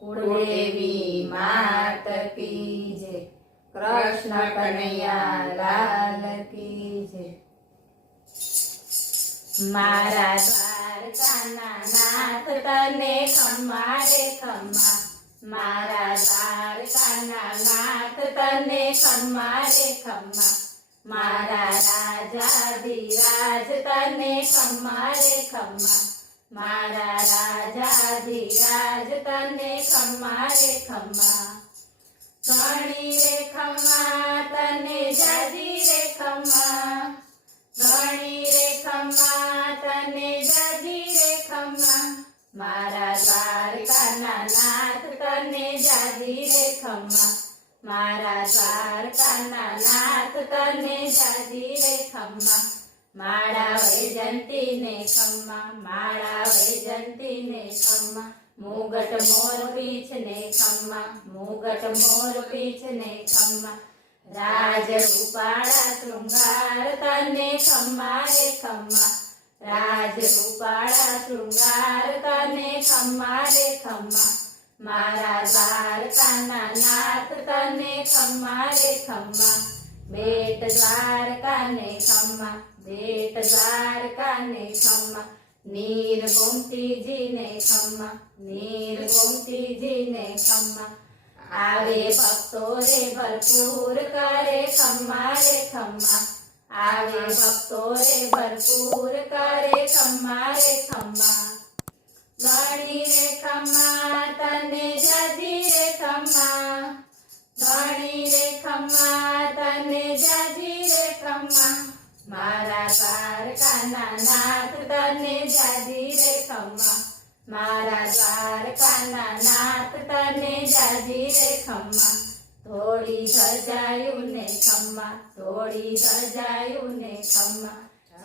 कुलदेवी मात की जय। कृष्ण कन्हैया लाल की जय। मारा द्वारकाना नाथ तने खम्मा रे खम्मा। मारा द्वारकाना नाथ तने खम्मा रे खम्मा। मारा राजाधिराज तने खम्मा रे खम्मा। मारा राजाधिराज तने खम्मा रे खम्मा। घणी रे खम्मा तने जाजी रे खम्मा। घणी रे खम्मा तने जाजी रे खम्मा। मारा द्वारकाना नाथ तने जाजी रे खम्मा। मारा द्वारकाना नाथ तने जाजी रे खम्मा। माड़ा वैजंती ने खम्मा। माड़ा वैजंती ने खम्मा। मुगट मोर पीछ ने खम्मा। मुगट मोर पीछ ने खम्मा। राज रूपाड़ा श्रृंगार तने खम्मा रे खम्मा। राज रूपाड़ा श्रृंगार तने खम्मा रे खम्मा। मारा द्वारकाना नाथ तने खम्मा रे खम्मा। बेट द्वारका ने खम्मा। बेट द्वारका ने खम्मा। नीर गोमती जी ने खम्मा। नीर गोमती जी ने खम्मा। आवे भक्तो रे भरपूर करे खम्मा रे खम्मा। आवे भक्तो रे भरपूर करे खम्मा रे खम्मा। घणी रे खम्मा तने जाजी रे खम्मा। घणी रे खम्मा तने जाजी रे खम्मा। मारा द्वारकाना नाथ तने जाजी रे खम्मा। मारा द्वारकाना नाथ तने जाजी रे खम्मा। थोड़ी धजायु ने खम्मा। थोड़ी धजायु ने खम्मा।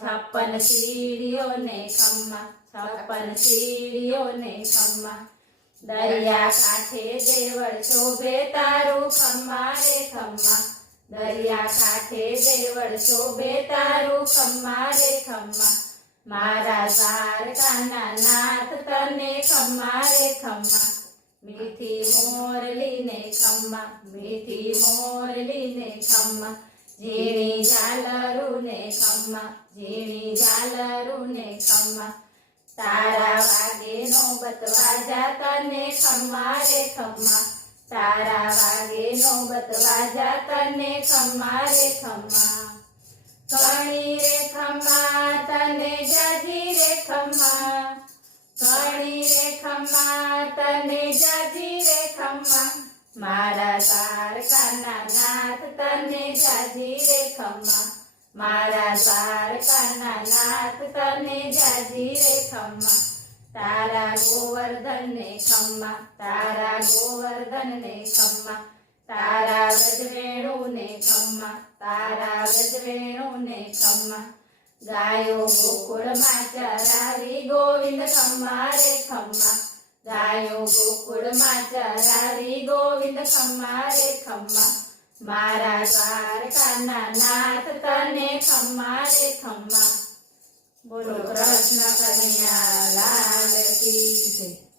56 सीढ़ियों ने खम्मा। 56 सीढ़ियों ने खम्मा। दरिया काठे देवळ शोभे तारू खम्मा रे खम्मा। दरिया काठे देवळ शोभे तारू खम्मा रे खम्मा। मारा द्वारकाना नाथ तने खम्मा रे खम्मा। मीठी मोरली ने खम्मा। मीठी मोरली ने खम्मा। झीणी झालरू ने खम्मा। झीणी झालरू ने खम्मा। तारा वागे नौबत वाजा तने खम्मा रे खम्मा। तारा वागे नौबत वाजा तने खम्मा रे खम्मा। घणी रे खम्मा तने जाजी रे खम्मा। घणी रे खम्मा तने जाजी रे खम्मा। मारा द्वारकाना नाथ तने जाजी रे खम्मा। मारा द्वारकाना नाथ तने जाजी रे खम्मा। तारा गोवर्धन ने खम्मा। तारा गोवर्धन ने खम्मा। तारा व्रजवेणु ने खम्मा। तारा व्रजवेणु ने खम्मा। गायो गोकुळ मां चरावी गोविंद खम्मा रे खम्मा। गायो गोकुळ मां चरावी गोविंद खम्मा रे खम्मा। मारा द्वारकाना नाथ तने खम्मा रे खम्मा। बोलो कृष्ण कन्हैया लाल की जय।